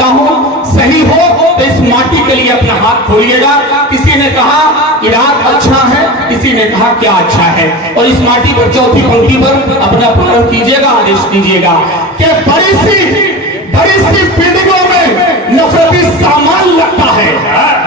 कहता हूँ सही हो तो इस माटी के लिए अपना हाथ खोलिएगा। किसी ने कहा इराक अच्छा है, किसी ने कहा क्या अच्छा है, और इस माटी पर चौथी पंक्ति पर अपना प्रारंभ कीजिएगा, आदेश दीजिएगा कि बड़ी सी बिल्डिंगों में नफरती सामान लगता है,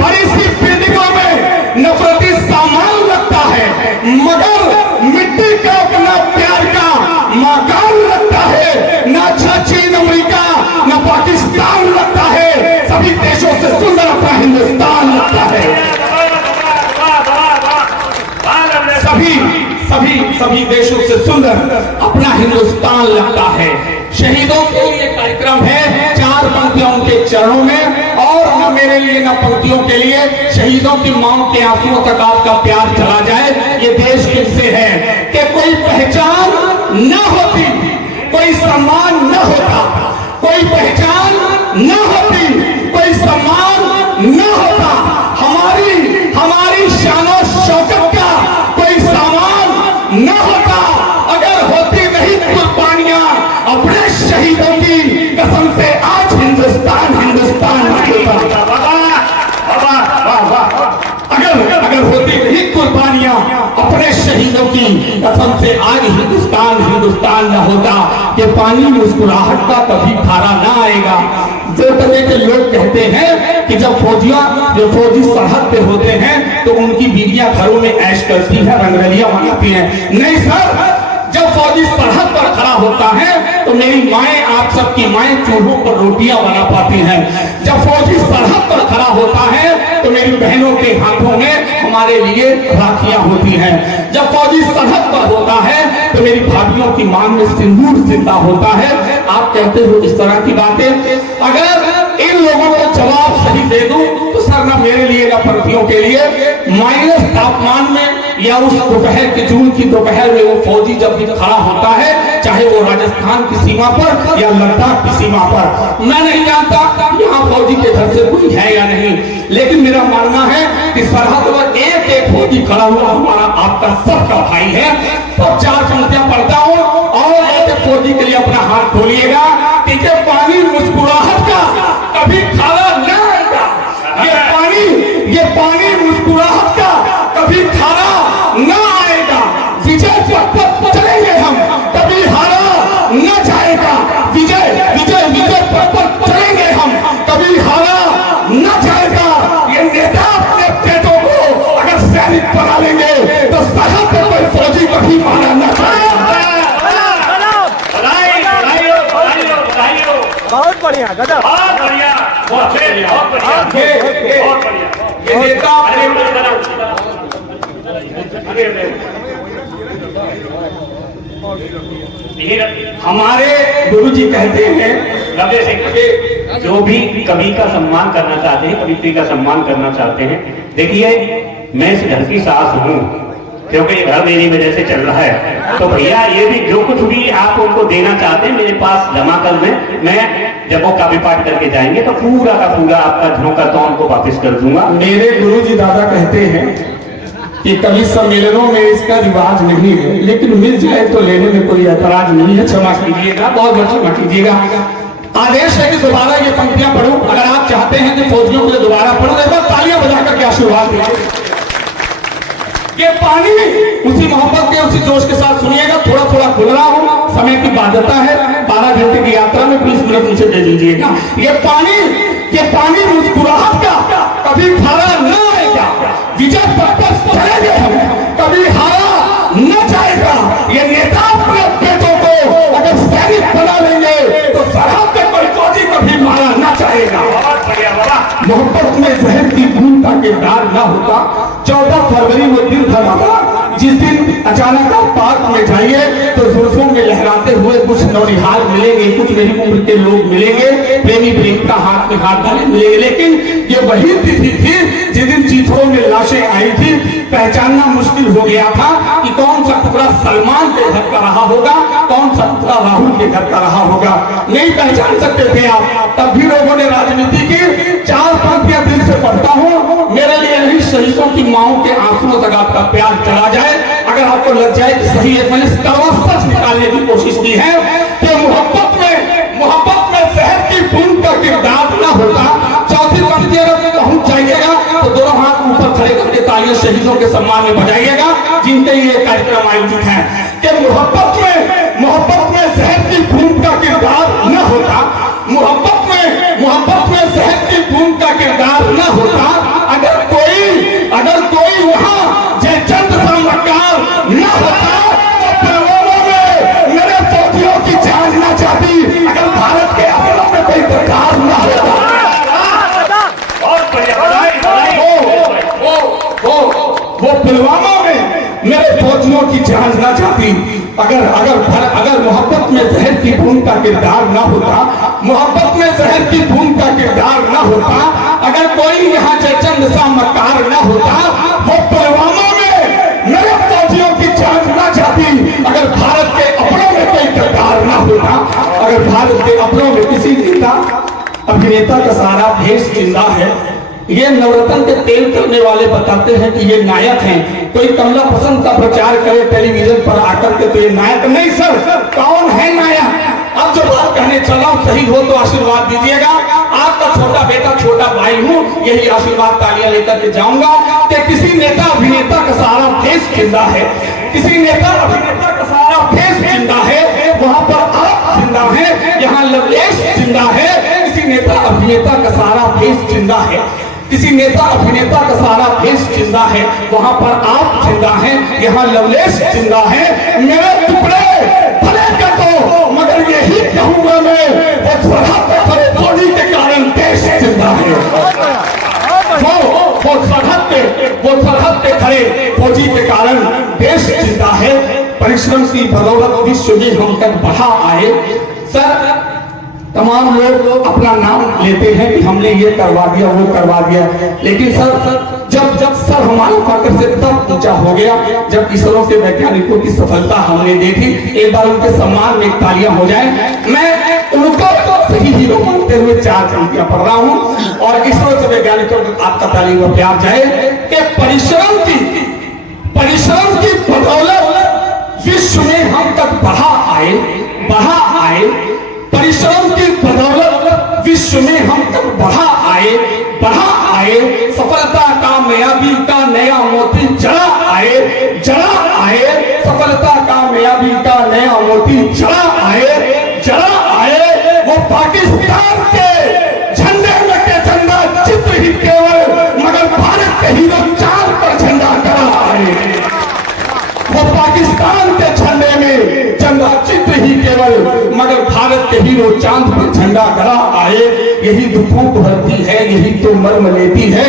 बड़ी सी बिल्डिंगों में नफरती सामान लगता है, मगर मिट्टी का अपना प्यार का मकान लगता है। ना अच्छा चीन अमेरिका ना पाकिस्तान लगता है, सभी देशों से सुंदर अपना हिंदुस्तान लगता है। सभी देशों से सुंदर अपना हिंदुस्तान लगता है। शहीदों के लिए कार्यक्रम है, 4 पंक्तियों के चरणों में, और न मेरे लिए न पंक्तियों के लिए, शहीदों की मांग के आंसुओं तक आपका प्यार चला जाए। ये देश किससे है कि कोई पहचान न होती, कोई सम्मान न होता, कोई पहचान न होती, कोई सम्मान न होता, हमारी शानो शौकत का कोई सामान न होता, अगर होती नहीं कुर्बानियां अपने शहीदों की कसम से आज हिंदुस्तान नहीं होता। अगर होती नहीं कुर्बानियां अपने शहीदों की कसम से आज हिंदुस्तान न होता। ये पानी मुस्कुराहट का कभी खारा ना आएगा। जो तरह के लोग कहते हैं कि जब फौजी सरहद पे होते हैं तो उनकी बीवियां घरों में ऐश करती है, रंगरलियां मनाती हैं। नहीं सर, जब फौजी सरहद पर खड़ा होता है तो मेरी माएं, आप सबकी माएं चूल्हों पर रोटियां बना पाती हैं। जब फौजी सरहद पर खड़ा होता है तो मेरी बहनों के हाथों में हमारे लिए राखियां होती हैं। जब फौजी सरहद पर होता है तो मेरी भाभियों की मांग में सिंदूर जिंदा होता है। आप कहते हो इस तरह की बातें, अगर इन लोगों को जवाब सही दे दूं तो सर ना मेरे लिए ना पंक्तियों के लिए, माइनस तापमान में या उस दोपहर के जून की दोपहर में वो फौजी जब भी खड़ा होता है, चाहे वो राजस्थान की सीमा पर या लद्दाख की सीमा पर, मैं नहीं जानता यहाँ फौजी के घर से कोई है या नहीं, लेकिन मेरा मानना है कि सरहद पर एक फौजी खड़ा हुआ हमारा आपका सबका भाई है। तो 4 पंक्तियां पढ़ता हूँ और एक फौजी के लिए अपना हाथ खोलिएगा। ठीक है, पानी मुस्कुराहट का कभी खारा न आएगा, ये पानी मुस्कुराहट का कभी खारा न आएगा। विजय पथ चलेंगे हम, कभी हारा न जाएगा। विजय पथ चलेंगे हम, कभी हारा न जाएगा। ये नेता अपने पेटों को अगर सैनिक बना लेंगे तो सरहद पर कोई फौजी कभी मारा न जाएगा। बहुत बढ़िया गजब, बहुत बढ़िया, बहुत बढ़िया, बहुत बढ़िया। ये नेता हमारे गुरु जी कहते हैं लंबे से जो भी कवि का सम्मान करना चाहते हैं, कवित्री का सम्मान करना चाहते हैं, देखिए मैं इस घर की सास हूँ, क्योंकि घर मेरी वजह से चल रहा है। तो भैया ये भी जो कुछ भी आप उनको देना चाहते हैं मेरे पास जमा कर दें, मैं जब वो काव्य पाठ करके जाएंगे तो पूरा का पूरा आपका झोंका तो उनको वापिस कर दूंगा। मेरे गुरु जी दादा कहते हैं कि कवि सम्मेलनों में इसका रिवाज नहीं है, लेकिन मिल जाए तो लेने में कोई ऐतराज नहीं है। क्षमा कीजिएगा, बहुत बहुत क्षमा कीजिएगा। आदेश है कि दोबारा ये पंक्तियां पढ़ूं। अगर आप चाहते हैं कि फौजियों के लिए दोबारा पढ़ूं, एक बार तालियां बजाकर के आशीर्वाद दीजिए। ये पानी उसी मोहब्बत के उसी जोश के साथ सुनिएगा। थोड़ा थोड़ा खुल रहा हूं, समय की बाध्यता है, 12 घंटे की यात्रा में 20 मिनट मुझे दे दीजिएगा। ये पानी मुस्कुराहट का कभी खारा न आएगा। विजय पथ चलेंगे हम, कभी हारा न जाएगा। ये नेता अपने बेटों को अगर सैनिक बना लेंगे तो सरहद पे कोई फौजी कभी मारा न जाएगा। मोहब्बत में जहर की बूंद का किरदार न होता। 14 फरवरी वो दिन था बाबा, जिस दिन अचानक आप पार्क में जाइए तो जुल्फों में लहराते हुए कुछ नौनिहाल मिलेंगे, कुछ मेरी उम्र के लोग मिलेंगे, प्रेमी प्रेमिका हाथ में हाथ डाले मिलेंगे। लेकिन ये वही तिथि थी जिस दिन चीथों में लाशें आई थी। पहचानना मुश्किल हो गया था कि कौन सा टुकड़ा सलमान के घर का रहा होगा, कौन सा टुकड़ा राहुल के घर का रहा होगा। नहीं पहचान सकते थे आप। तब भी लोगों ने राजनीति की 4 पंक्तियां दिल से पढ़ता हूँ। मेरे लिए नहीं, शहीदों की माओं के आंसुओं तक आपका प्यार चला जाए। अगर आपको लग जाए कि सही है, मैंने कड़वा सच निकालने की कोशिश की है कि मोहब्बत में जहर की बूंद का किरदार न शहीदों के सम्मान में बजाइएगा जिनके लिए कार्यक्रम आयोजित है कि मोहब्बत में जहर की बूंद का किरदार न होता, मोहब्बत में जहर की बूंद का किरदार न होता, अगर कोई वहां जयचंद सा मक्कार न होता तो पुलवामा में मेरे फौजियों की जान न जाती, अगर भारत के अपनों में कोई सरकार न होता। वो पुलवामा में मेरे फौजियों की जान न जाती, अगर मोहब्बत में जहर की बूंद का किरदार न होता, मोहब्बत में जहर की बूंद का किरदार न होता, अगर कोई यहाँ जयचंद सा मक्कार न होता, वो पुलवामा में मेरे फौजियों की जान न जाती, अगर भारत के अपनों में कोई किरदार न होता, अगर भारत के अपनों में किसी नेता अभिनेता का सारा भेष जिंदा है। ये नवरत्न के तेल करने वाले बताते हैं कि ये नायक हैं, कोई कमला पसंद का प्रचार करे टेलीविजन पर आकर के तो ये नायक नहीं सर, कौन है नायक? अब जो बात कहने चला सही हो तो आशीर्वाद दीजिएगा, आपका छोटा बेटा छोटा भाई हूँ, यही आशीर्वाद तालियां लेकर के जाऊंगा कि किसी नेता अभिनेता का सारा देश जिंदा है, किसी नेता अभिनेता का सारा देश जिंदा है, वहां पर आप जिंदा है, यहाँ लवलेश जिंदा है, किसी नेता अभिनेता का सारा देश जिंदा है, किसी नेता अभिनेता का सारा देश जिंदा है, वहां पर आप जिंदा हैं, यहाँ लवलेश जिंदा है, मेरे टुकड़े भले कर दो मगर यही कहूंगा मैं वो सरहद पे खड़े फौजी के कारण देश जिंदा है। वो सरहद पे खड़े फौजी के कारण देश जिंदा है। परिश्रम की बदौलत विश्व में हम तक बढ़ा आए। सर तमाम लोग अपना नाम लेते हैं कि हमने ये करवा दिया वो करवा दिया, लेकिन सर जब सर हमारा फाकर से तब ऊंचा हो गया जब इसरो के वैज्ञानिकों की सफलता हमने देखी। एक बार उनके सम्मान में तालियां हो जाए। मैं उनको सही हीरो मानते हुए 4 पंक्तियां पढ़ रहा हूं और इसरो के वैज्ञानिकों को आपका ताली व प्यार जाए कि परिश्रम की बदौलत विश्व में हम तक बढ़ा आए, परिश्रम की बदौलत विश्व में हम तक बढ़ा आए, सफलता कामयाबी का नया मोती जड़ा आए, सफलता कामयाबी का नया मोती जड़ा आए, वो पाकिस्तान के झंडे में के झंडा चित्र ही केवल मगर भारत के हीरो चांद पर झंडा गड़ा आए, वो पाकिस्तान के झंडे में झंडा चित्र ही केवल मगर भारत के हीरो चांद पर झंडा गड़ा आए। यही दुखों को भरती है, यही तो मर्म लेती है।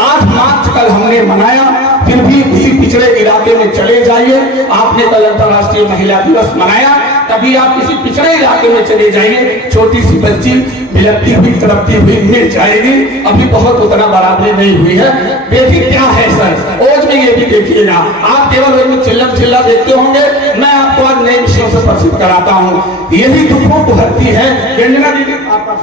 8 मार्च कल हमने मनाया, फिर भी उसी पिछड़े इलाके में चले जाइए। आपने कल अंतर्राष्ट्रीय महिला दिवस मनाया, कभी आप किसी पिछड़े इलाके में चले जाइए, छोटी सी बच्ची बिलकती हुई तड़पती हुई मिल जाएगी। अभी बहुत उतना बराबरी नहीं हुई है। बेटी क्या है सर, ओज में ये भी देखिएगा। आप केवल चिल्ला देखते होंगे, मैं आपको आज नए विषयों से परिचित कराता हूँ। यही दुखों को भरती है। व्यंजना दीदी आपका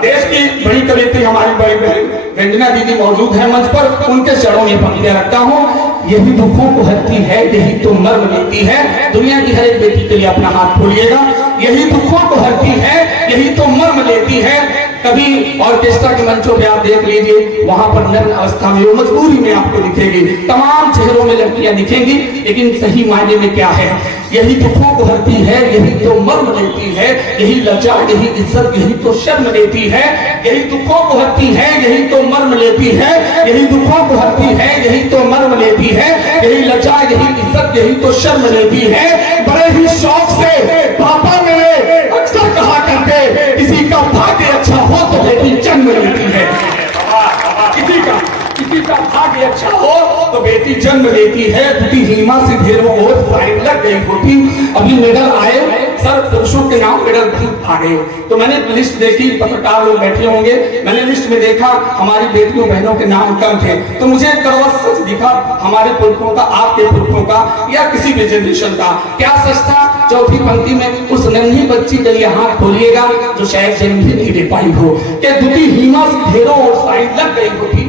देश की बड़ी कवियत्री हमारी बड़ी बहन व्यंजना दीदी मौजूद है मंच पर, उनके चरणों में पंक्तियां रखता हूँ। यही दुखों को हरती है, यही तो मर्म लेती है। दुनिया की हर एक बेटी के लिए अपना हाथ खोलिएगा। यही दुखों को हरती है, यही तो मर्म लेती है। कभी ऑर्केस्ट्रा के मंचों पे आप देख लीजिए, वहां पर नग्न अवस्था में वो मजबूरी में आपको दिखेगी, तमाम चेहरों में लड़कियां दिखेंगी, लेकिन सही मायने में क्या है? यही दुखों को हरती है, यही तो मर्म लेती है, यही लज्जा, यही इज्जत, यही तो शर्म लेती है। यही दुखों को हरती है, यही तो मर्म लेती है, यही दुखों को हरती है, यही तो मर्म लेती है, यही लज्जा, यही इज्जत, यही तो शर्म लेती है। बड़े ही शौक से पापा मेरे अक्सर कहा करते, किसी का भाग्य अच्छा हो तो बेटी जन्म लेती है। किसी का भाग्य अच्छा हो तो बेटी जन्म लेती है। दुटी हीमा से ढेरों और फाइल लग गई होती। अभी मेडल आए सर, पुरुषों के नाम मेडल बहुत आ गए, तो मैंने लिस्ट देखी, पत्रकार लोग बैठे होंगे, मैंने लिस्ट में देखा हमारी बेटियों बहनों के नाम कम थे, तो मुझे एक कड़वा सच दिखा हमारे पुरखों का, आपके पुरखों का या किसी भी जनरेशन का। क्या सच था? चौथी पंक्ति में उस नन्ही बच्ची के लिए हाथ खोलिएगा जो शायद जन्म भी नहीं दे पाई हो, कि दुटी हीमा से ढेरों और साइन लग गई होती,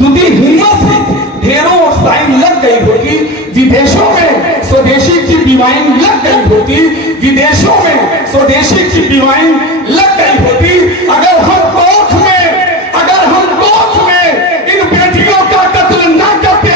दुटी हीमा से ढेरों और साइन लग गई होती। विदेशों में स्वदेशी की डिवाइन लग गई होती, विदेशों में स्वदेशी की डिवाइन लग गई होती। अगर हम कोख में इन बेटियों का कत्ल न करते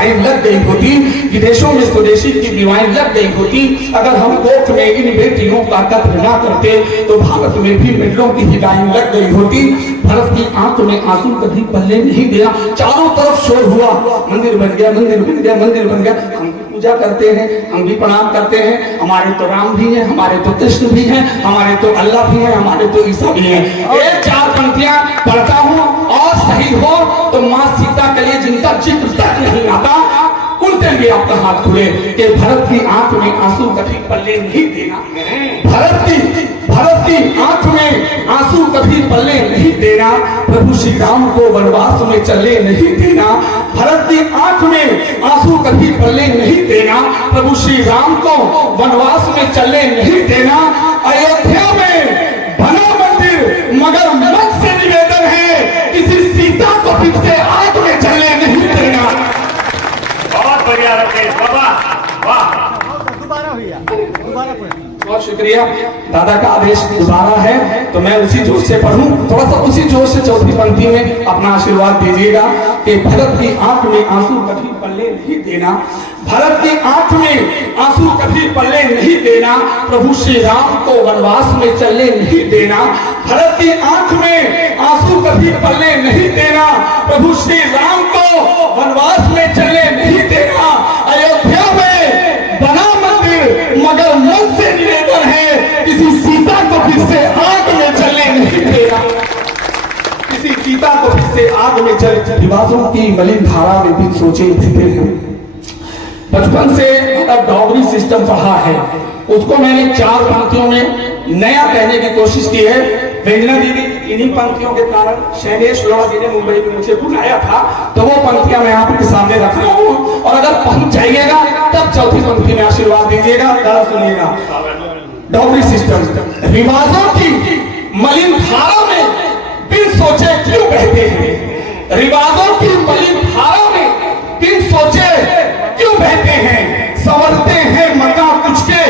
लाइन लग गई होती, विदेशों में स्वदेशी की डिवाइन लग गई होती, अगर हम कोर्ट में इन बेटियों का कत्ल ना करते तो भारत में भी मेडलों की ही लाइन लग गई होती। भारत की आंख में आंसू कभी पल्ले नहीं दिया, चारों तरफ शोर हुआ, मंदिर बन गया, मंदिर बन गया, मंदिर बन गया। हम पूजा करते हैं, हम भी प्रणाम करते हैं, हमारे तो राम भी हैं, हमारे तो कृष्ण भी हैं, हमारे तो अल्लाह भी हैं, हमारे तो ईसा भी हैं। एक चार पंक्तियां पढ़ता हूं और सही हो तो मां सीता के लिए जिनका जिक्र तक नहीं आता उनके लिए आपका हाथ खुले कि भारत की आंख में आंसू कभी पल्ले नहीं देना। भारत की आंख में आंसू कभी पल्ले नहीं देना, प्रभु श्री राम को वनवास में चले नहीं देना। भारत की आंख में आंसू कभी पल्ले नहीं देना, प्रभु श्री राम को वनवास में चले नहीं देना। अयोध्या में बना मंदिर मगर मन से निवेदन है किसी सीता को फिर से आग में चले नहीं देना। बहुत बढ़िया रखे बाबा, वाह, बहुत शुक्रिया। दादा का आदेश दोबारा है तो मैं उसी जोश से पढ़ूं, थोड़ा सा उसी जोश से चौथी पंक्ति में अपना आशीर्वाद दीजिएगा कि भारत की आंख में आंसू कभी पल्ले नहीं देना, भारत की आंख में आंसू कभी पल्ले नहीं देना, प्रभु श्री राम को वनवास में चलने नहीं देना। भारत की आंख में आंसू कभी पल्ले नहीं देना, प्रभु श्री राम को वनवास में चलने नहीं देना। अयोध्या में बना मंदिर मगर मन से निवेदन है किसी सीता को फिर से आग में चलने नहीं देना, किसी सीता को फिर से आग में चले। विवादों की मलिन धारा में भी सोचे बहते हैं। बचपन से अगर डॉगरी सिस्टम पढ़ा है उसको मैंने 4 पंक्तियों में नया कहने की कोशिश की है। वेंजना दीदी इन्हीं पंक्तियों के कारण शैलेश लोढ़ा जी ने मुंबई में मुझे बुलाया था तो वो पंक्तियां मैं आपके सामने रख रहा हूँ और अगर पहुंच जाइएगा तब चौथी पंक्ति में आशीर्वाद दीजिएगा। जरा सुनिएगा। डॉगरी सिस्टम रिवाजों की मलिन धारा में बिन सोचे क्यों बहते हैं, रिवाजों की मलिन धारा में बिन सोचे क्यों बहते हैं, संवरते हैं मकान कुछ के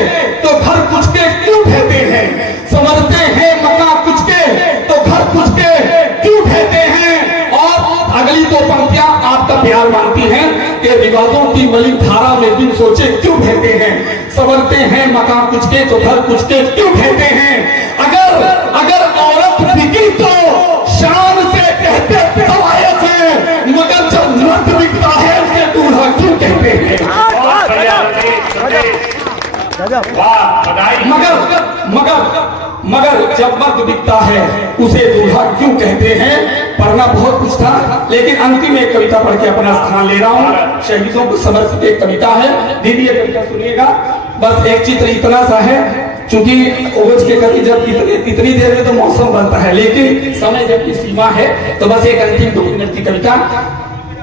तो घर कुछ के क्यों ढहते हैं, संवरते हैं मकान कुछ के तो घर कुछ के क्यों ढहते हैं। और अगली 2 पंक्तियां आपका प्यार मांगती हैं कि रिवाजों की मलिन धारा में बिन सोचे क्यों बहते हैं, संवरते हैं मकान कुछ के तो घर कुछ के क्यों ढहते हैं। अगर औरत बिकी तो शान से कहते तवायत है, मगर जब मर्द बिकता है उसे दूल्हा क्यों कहते हैं। मगर जब मर्द बिकता है उसे दूल्हा क्यों कहते हैं। पढ़ना बहुत कुछ था लेकिन अंतिम एक कविता पढ़ के अपना स्थान ले रहा हूँ। शहीदों को समर्पित एक कविता है, दीदी ये कविता सुनिएगा। बस एक चित्र इतना सा है क्योंकि ओज के कवि जब इतनी देर में तो मौसम बनता है लेकिन समय जब की सीमा है तो बस एक अंतिम 2 मिनट की कविता।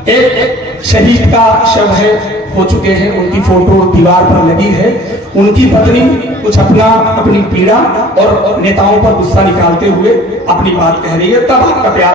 एक शहीद का शव है, हो चुके हैं, उनकी फोटो दीवार पर लगी है, उनकी पत्नी कुछ अपनी पीड़ा और नेताओं पर गुस्सा निकालते हुए अपनी बात कह रही है। तब आपका प्यार